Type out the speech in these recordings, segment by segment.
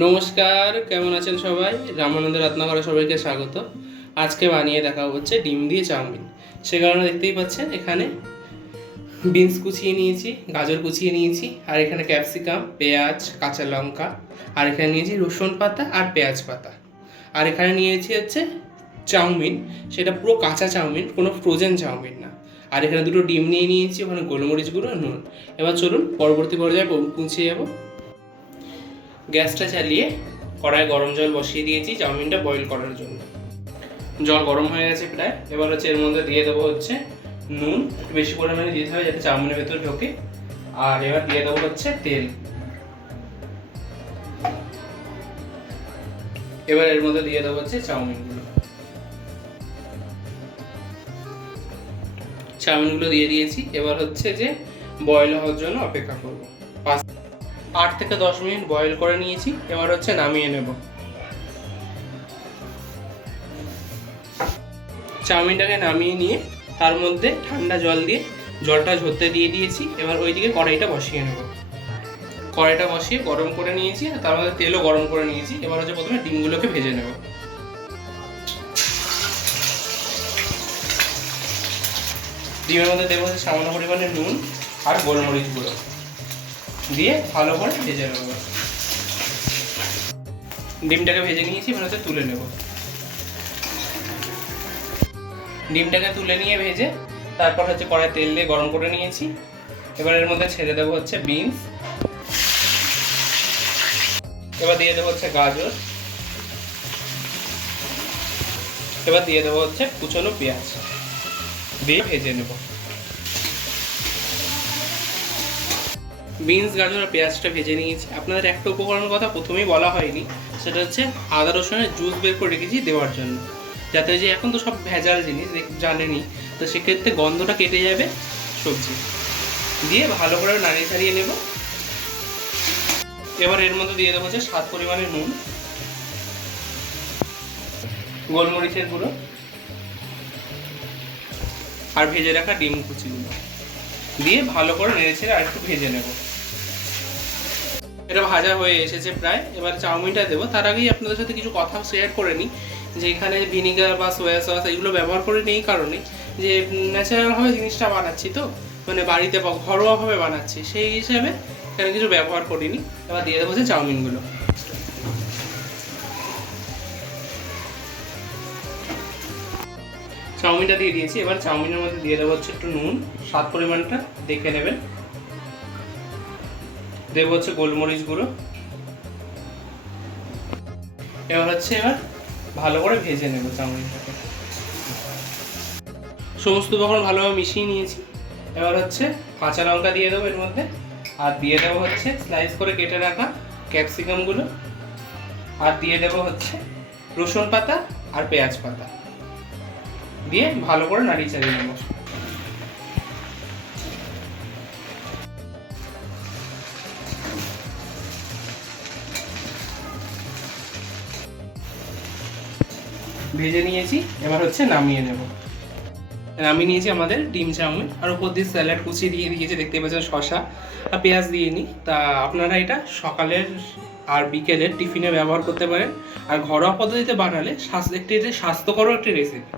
নমস্কার, কেমন আছেন সবাই? রামানন্দ রান্নাঘরে সবাইকে স্বাগত। আজকে বানিয়ে দেখা হচ্ছে ডিম দিয়ে চাউমিন। সে কারণে দেখতেই পাচ্ছেন এখানে বিনস কুচিয়ে নিয়েছি, গাজর কুচিয়ে নিয়েছি, আর এখানে ক্যাপসিকাম, পেঁয়াজ, কাঁচা লঙ্কা, আর এখানে নিয়েছি রসুন পাতা আর পেঁয়াজ পাতা। আর এখানে নিয়েছি হচ্ছে চাউমিন, সেটা পুরো কাঁচা চাউমিন, কোনো ফ্রোজেন চাউমিন না। আর এখানে দুটো ডিম নিয়ে নিয়েছি, ওখানে গোলমরিচ গুঁড়ো, নুন। এবার চলুন পরবর্তী পর্যায়ে পৌঁছে যাবো। গ্যাসটা চালিয়ে কড়াই গরম জল বসিয়ে দিয়েছি চাউমিনটা বয়েল করার জন্য। জল গরম হয়ে গেছে প্রায়। এবার হচ্ছে এর মধ্যে দিয়ে দেবো হচ্ছে নুন, একটু বেশি পরিমাণে দিতে হবে যাতে চাউমিনের ভেতরে ঢোকে। আর এবার দিয়ে দেবো হচ্ছে তেল। এবার এর মধ্যে দিয়ে দেবো হচ্ছে চাউমিনগুলো দিয়ে দিয়েছি। এবার হচ্ছে যে বয়েল হওয়ার জন্য অপেক্ষা করবো। 8 থেকে 10 মিনিট বয়েল করে নিয়েছি। এবার হচ্ছে নামিয়ে নেব। চাউমিনটাকে নামিয়ে নিয়ে তার মধ্যে ঠান্ডা জল দিয়ে জলটা ঝরতে দিয়ে দিয়েছি। এবার ওইদিকে কড়াইটা বসিয়ে নেব। কড়াইটা বসিয়ে গরম করে নিয়েছি, আর তার মধ্যে তেলও গরম করে নিয়েছি। এবার হচ্ছে প্রথমে ডিমগুলোকে ভেজে নেব। ডিমের মধ্যে দেবো হচ্ছে সামান্য পরিমাণে নুন আর গোলমরিচ গুঁড়ো দিয়ে ভালো করে ভেজে নেব। ডিমটাকে ভেজে নিয়েছি, এবার হচ্ছে তুলে নেব। ডিমটাকে তুলে নিয়ে ভেজে তারপর হচ্ছে কড়াই তেল দিয়ে গরম করে নিয়েছি। এবার এর মধ্যে ছেড়ে দেবো হচ্ছে বিনস। এবার দিয়ে দেবো হচ্ছে গাজর। এবার দিয়ে দেবো হচ্ছে কুচনো পেঁয়াজ দিয়ে ভেজে নেব। বিনস, গাজর আর পেঁয়াজটা ভেজে নিয়েছি। আপনাদের একটা উপকরণের কথা প্রথমেই বলা হয়নি, সেটা হচ্ছে আদা রসুনের জুস বের করে রেখেছি দেওয়ার জন্য, যাতে যে এখন তো সব ভেজাল জিনিস জানেনই, তো সেক্ষেত্রে গন্ধটা কেটে যাবে সবজি দিয়ে ভালো করে নাড়িয়ে ছাড়িয়ে নেব। এবার এর মধ্যে দিয়ে দেবো হচ্ছে স্বাদ পরিমাণে নুন, গোলমরিচের গুঁড়ো আর ভেজে রাখা ডিম কুচিগুলো দিয়ে ভালো করে নেড়ে ছেড়ে আর একটু ভেজে নেব। এটা ভাজা হয়ে এসেছে প্রায়। এবার চাউমিনটা দেবো। তার আগেই আপনাদের সাথে কিছু কথা শেয়ার করে নিই যে এখানে ভিনিগার বা সোয়া সস এগুলো ব্যবহার করে নেই, কারণে যে ন্যাচারালভাবে জিনিসটা বানাচ্ছি, তো মানে বাড়িতে ঘরোয়াভাবে বানাচ্ছি, সেই হিসাবে এখানে কিছু ব্যবহার করিনি। এবার দিয়ে দেবো হচ্ছে চাউমিনগুলো। চাউমিনটা দিয়ে দিয়েছি। এবার চাউমিনের মধ্যে দিয়ে দেবো হচ্ছে একটু নুন, স্বাদ পরিমাণটা দেখে নেবেন। দেবো হচ্ছে গোলমরিচ গুঁড়ো। এবার ভালো করে ভেজে নেব চাউমিনটাকে। সমস্ত উপকরণ ভালোভাবে মিশিয়ে নিয়েছি। এবার হচ্ছে কাঁচা লঙ্কা দিয়ে দেবো এর মধ্যে, আর দিয়ে দেবো হচ্ছে স্লাইস করে কেটে রাখা ক্যাপসিকামগুলো, আর দিয়ে দেবো হচ্ছে রসুন পাতা আর পেঁয়াজ পাতা দিয়ে ভালো করে নাড়িয়ে চাড়িয়ে নেব। ভেজে নিয়েছি। এবার হচ্ছে নামিয়ে নেব। নামিয়ে নিয়েছি আমাদের ডিম চাউমিন, আর উপর দিয়ে স্যালাড কুচি দিয়ে দিয়েছি, দেখতে পাচ্ছেন শসা আর পেঁয়াজ দিয়ে নিই। তা আপনারা এটা সকালের আর বিকেলের টিফিনে ব্যবহার করতে পারেন। আর ঘরোয়া পদ্ধতিতে বানালে একটি স্বাস্থ্যকর একটি রেসিপি।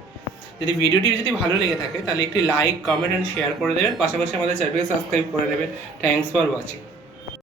ভিডিওটি যদি ভালো লেগে থাকে তাহলে একটি লাইক, কমেন্ট অ্যান্ড শেয়ার করে দেবেন। পাশাপাশি আমাদের চ্যানেলকে সাবস্ক্রাইব করে নেবেন। Thanks for watching.